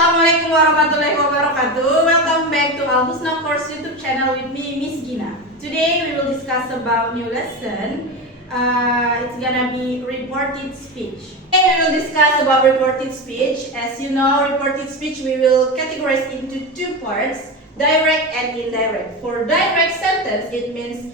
Assalamualaikum warahmatullahi wabarakatuh. Welcome back to Al Husna Course YouTube channel with me, Miss Gina. Today we will discuss about new lesson. It's gonna be reported speech. Today we will discuss about reported speech. As you know, reported speech we will categorize into two parts, direct and indirect. For direct sentence, it means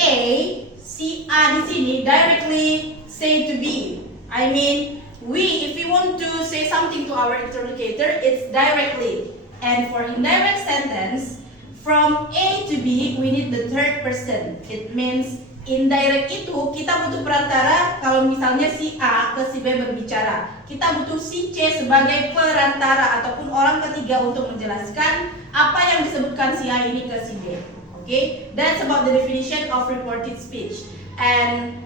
A, si A di sini directly say to B. I mean, if we want to say something to our interlocutor, it's directly. And for indirect sentence, from A to B, we need the third person. It means indirect itu kita butuh perantara. Kalau misalnya si A ke si B berbicara, kita butuh si C sebagai perantara ataupun orang ketiga untuk menjelaskan apa yang disebutkan si A ini ke si B. Okay, that's about the definition of reported speech. And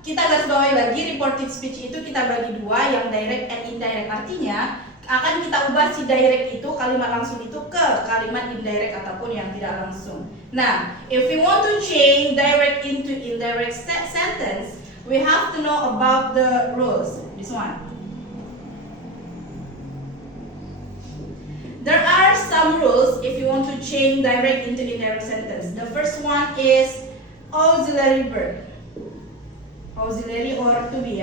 kita garis bawahi lagi, reported speech itu kita bagi dua, yang direct and indirect. Artinya akan kita ubah si direct itu, kalimat langsung itu, ke kalimat indirect ataupun yang tidak langsung. Nah, if we want to change direct into indirect sentence, we have to know about the rules. This one. There are some rules if you want to change direct into indirect sentence. The first one is auxiliary verb. Auxiliary or to be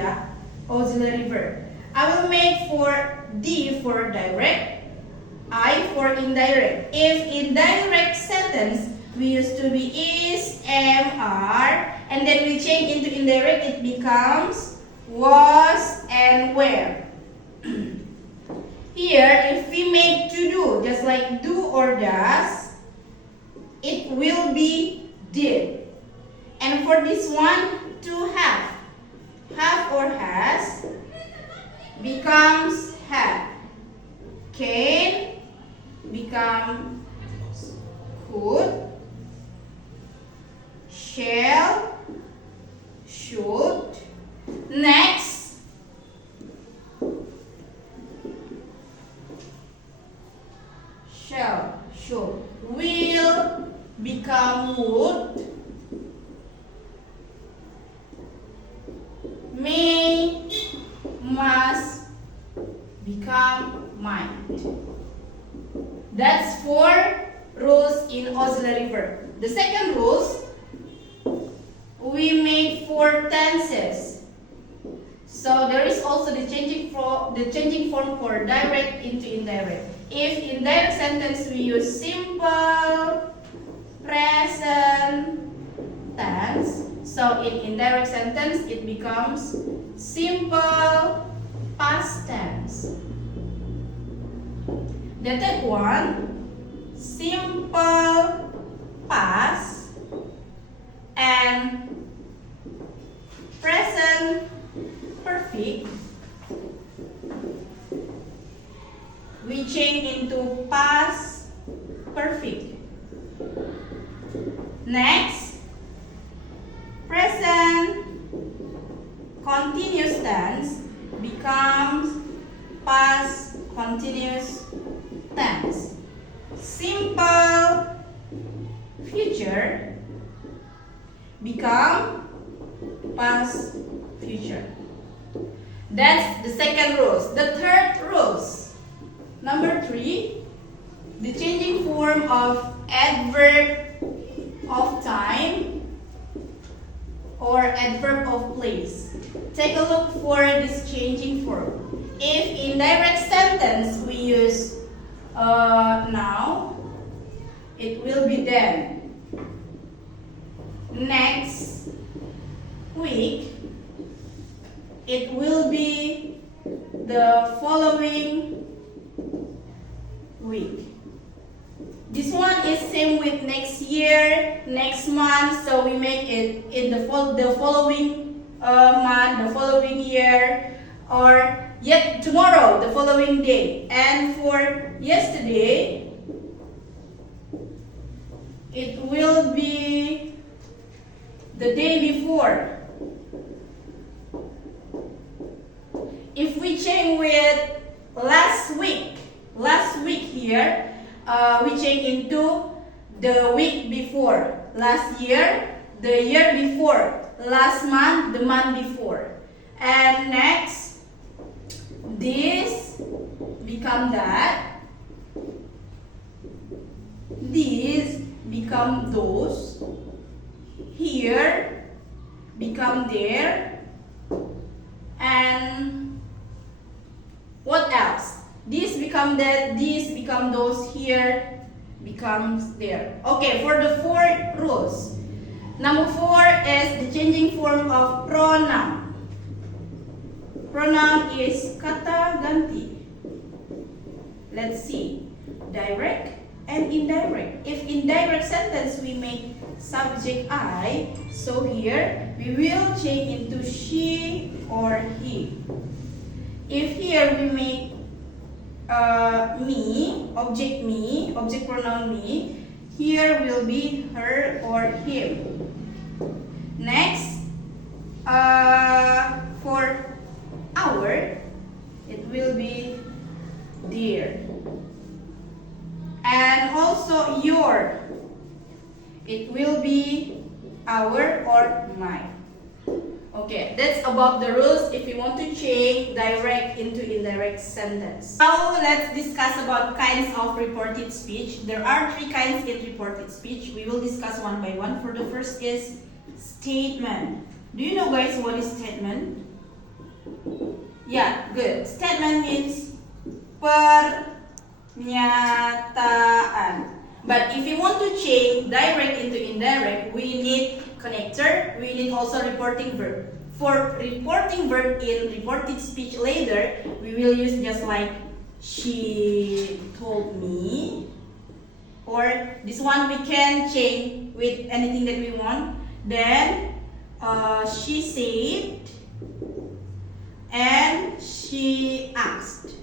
auxiliary verb. I will make for D for direct, I for indirect. If indirect sentence we use to be is, am, are, and then we change into indirect, it becomes was and were. Here, if we make to do, just like do or does, it will be did. And for this one, to have or has becomes had. Can become could, shall, should. Next, shall, should, will become would, may, must become might. That's four rules in auxiliary verb. The second rules, we make four tenses. So there is also the changing form for direct into indirect. If in direct sentence we use simple present tense, so in indirect sentence it becomes simple past tense. The third one, simple past and present perfect, we change into past perfect. Next, present continuous tense becomes past continuous tense. Simple future become past future. That's the second rules. The third rules, number 3, the changing form of adverb of time or adverb of place. Take a look for this changing form. If in direct sentence we use now, it will be then. Next week, it will be the following week. This one is same with next year, next month, so we make it in the following month, the following year, or yet tomorrow, the following day. And for yesterday, it will be the day before. If we change with last week here, we change into the week before. Last year, the year before. Last month, the month before. And next, this become that. These become those. Here become there. And what else? These become that, these become those, here becomes there. Okay, for the 4 rules. Number 4 is the changing form of pronoun. Pronoun is kata ganti. Let's see. Direct and indirect. If indirect sentence we make subject I, so here we will change into she or he. If here we make me, object pronoun me, here will be her or him. Next, for our, it will be dear. And also your, it will be our or mine. Okay, that's about the rules if you want to change direct into indirect sentence. Now let's discuss about kinds of reported speech. There are 3 kinds in reported speech. We will discuss one by one. For the first is statement. Do you know guys what is statement? Yeah, good. Statement means pernyataan. But if you want to change direct into indirect, we need connector, we need also reporting verb. For reporting verb in reported speech later, we will use just like she told me, or this one we can change with anything that we want. Then she said and she asked.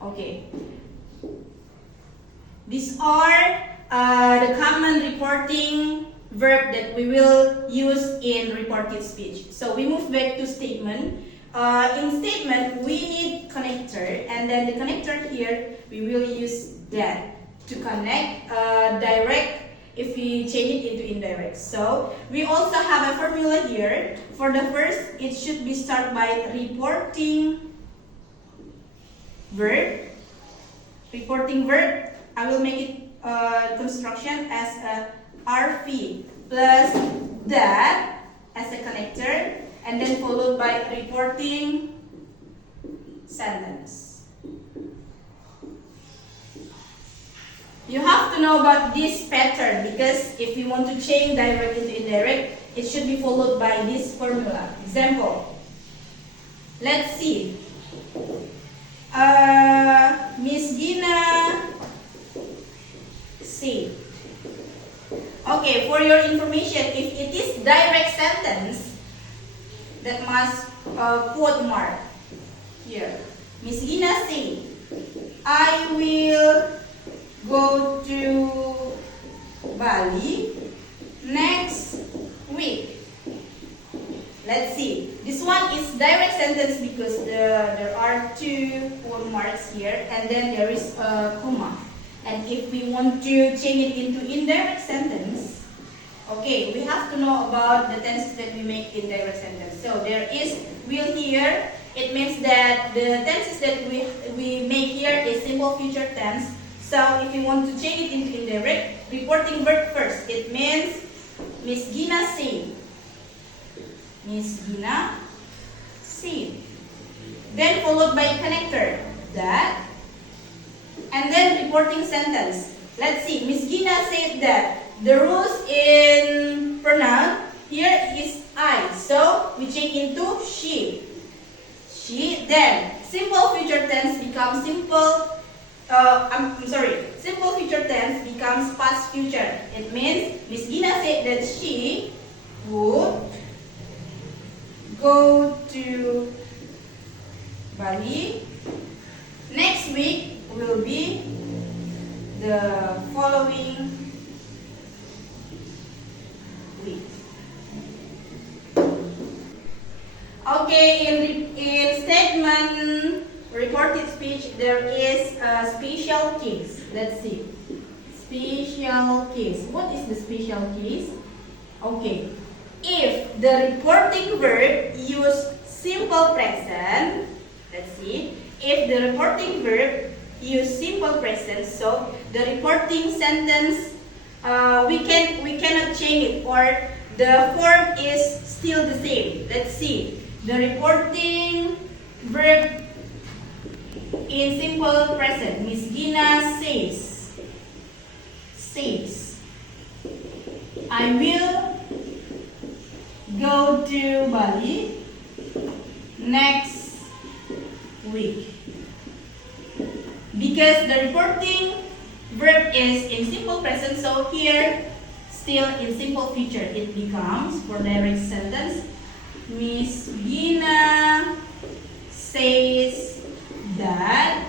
Okay. These are the common reporting verb that we will use in reported speech. So we move back to statement. In statement, we need connector, and then the connector here, we will use that to connect direct if we change it into indirect. So we also have a formula here. For the first, it should be start by reporting verb. Reporting verb, I will make it construction as a RP plus that as a connector, and then followed by reporting sentence. You have to know about this pattern because if you want to change direct into indirect, it should be followed by this formula. Example. Let's see. Miss Gina said. Okay, for your information, if it is direct sentence, that must quote mark here. Miss Gina said, I will go to Bali next week. Let's see. This one is direct sentence because there are 2 quote marks here, and then there is a comma. And if we want to change it into indirect sentence, okay, we have to know about the tenses that we make in direct sentence. So there is will here. It means that the tenses that we make here is simple future tense. So if you want to change it into indirect, reporting verb first. It means Miss Gina said. Miss Gina said. Then followed by connector, that. And then reporting sentence. Let's see. Miss Gina said that the rules in pronoun here is I. So we change into she. She. Then simple future tense becomes simple. Simple future tense becomes past future. It means Miss Gina said that she would go to Bali next week. Will be the following week. Okay, in statement reported speech there is a special case. Let's see. Special case. What is the special case? Okay. If the reporting verb use simple present, let's see. if the reporting verb use simple present, so the reporting sentence we cannot change it, or the form is still the same. Let's see. The reporting verb in simple present. Miss Gina says, I will go to Bali next week. Because the reporting verb is in simple present, so here still in simple future, it becomes, for direct sentence, Miss Gina says that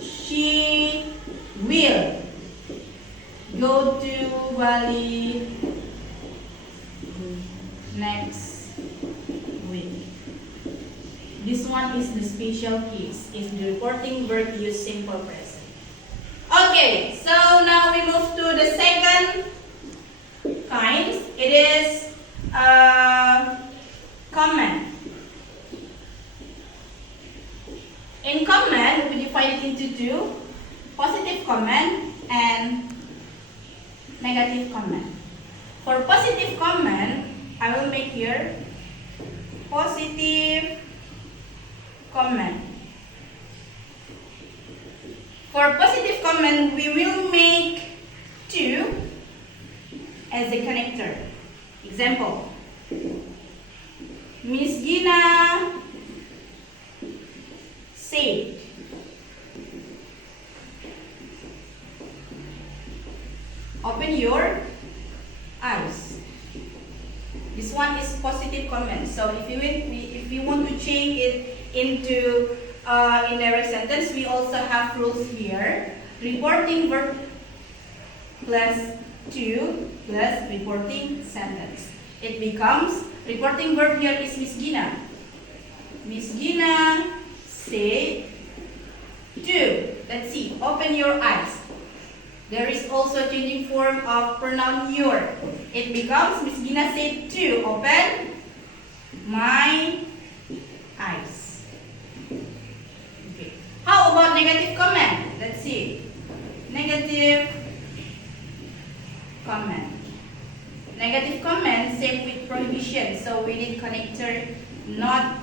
she will go to Bali next week. This one is the special case if the reporting verb use simple present. Okay, so now we move to the second kind. It is comment. In comment, we divide it into two: positive comment and negative comment. For positive comment, I will make here positive comment. For positive comment, we will make to as a connector. Example, Miss Gina said, open your eyes. This one is positive comment. So if you want to change it into indirect sentence, we also have rules here. Reporting verb plus to plus reporting sentence. It becomes, reporting verb here is Miss Gina. Miss Gina said to. Let's see, open your eyes. There is also a changing form of pronoun your. It becomes, Miss Gina said to open my eyes. Okay. How about negative comment? Let's see. Negative comment. Negative comment, same with prohibition. So we need connector not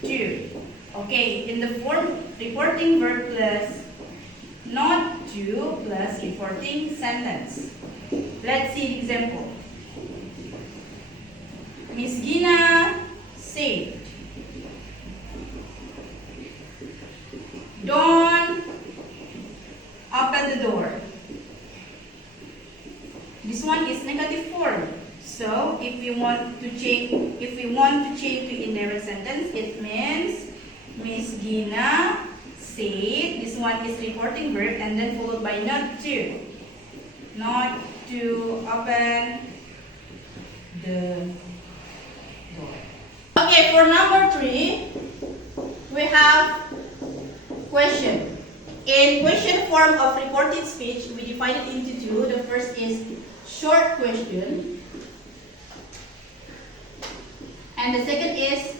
to. Okay, in the form reporting verb plus not to plus reporting sentence. Let's see the example. Miss Gina said, don't open the door. This one is negative form. So if we want to change to indirect sentence, it means Miss Gina said. This one is reporting verb and then followed by not to. Not to open the door. Okay, for number 3, we have question. In question form of reported speech, we divide it into two. The first is short question, and the second is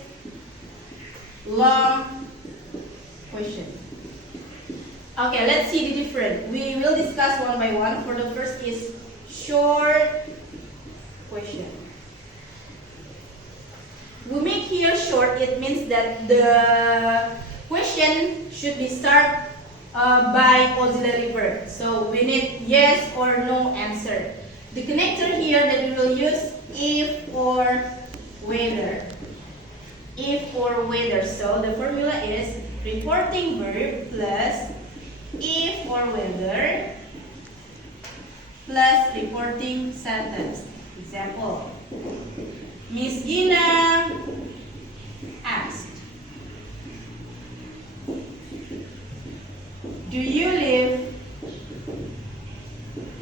long question. Okay, let's see the difference. We will discuss one by one. For the first is short question. We make here short, it means that the question should be start by auxiliary verb. So we need yes or no answer. The connector here that we will use if or whether. If or whether. So the formula is reporting verb plus if or whether plus reporting sentence. Example, Miss Gina asked, do you live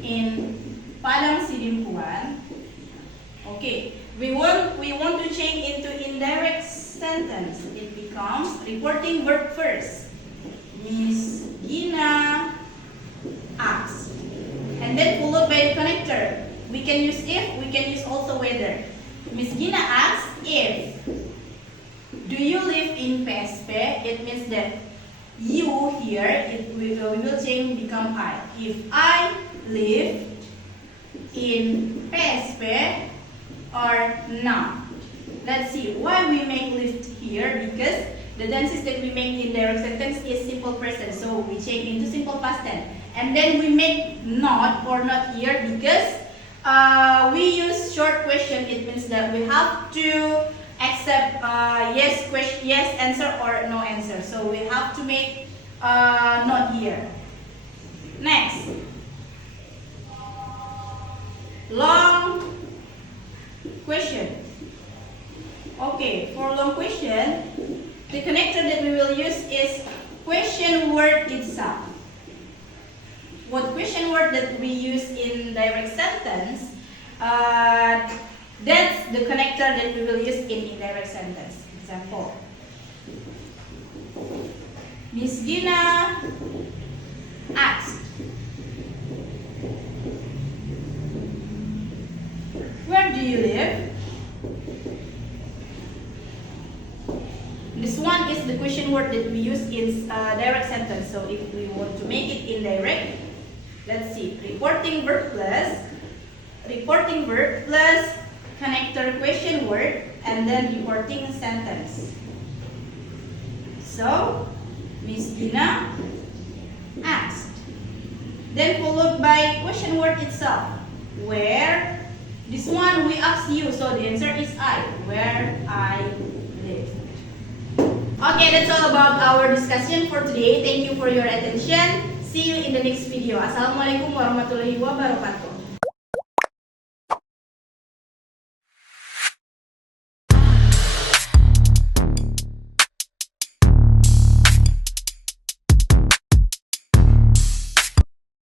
in Padang Sidimpuan? Okay, we want to change into indirect sentence. It becomes reporting verb first. Miss Gina asked, and then followed by the connector. We can use if, we can use also whether. Miss Gina asked if. Do you live in PSP? It means that you here, we will change become I. If I live in PSP or not. Let's see why we make lived here, because the tenses that we make in direct sentence is simple present, so we change into simple past tense. And then we make not or not here because we use short question. It means that we have to accept yes answer or no answer. So we have to make not here. Next, long question. Okay, for long question, the connector that we will use is question word itself. What question word that we use in direct sentence, that's the connector that we will use in indirect sentence. Example, Miss Gina asked, where do you live? This one is the question word that we use in direct sentence. So if we want to make it indirect, let's see, reporting verb plus connector question word and then reporting sentence. So, Miss Gina asked. Then followed by question word itself. Where? This one we ask you, so the answer is I. Where I live. Okay, that's all about our discussion for today. Thank you for your attention. See you in the next video. Assalamualaikum warahmatullahi wabarakatuh.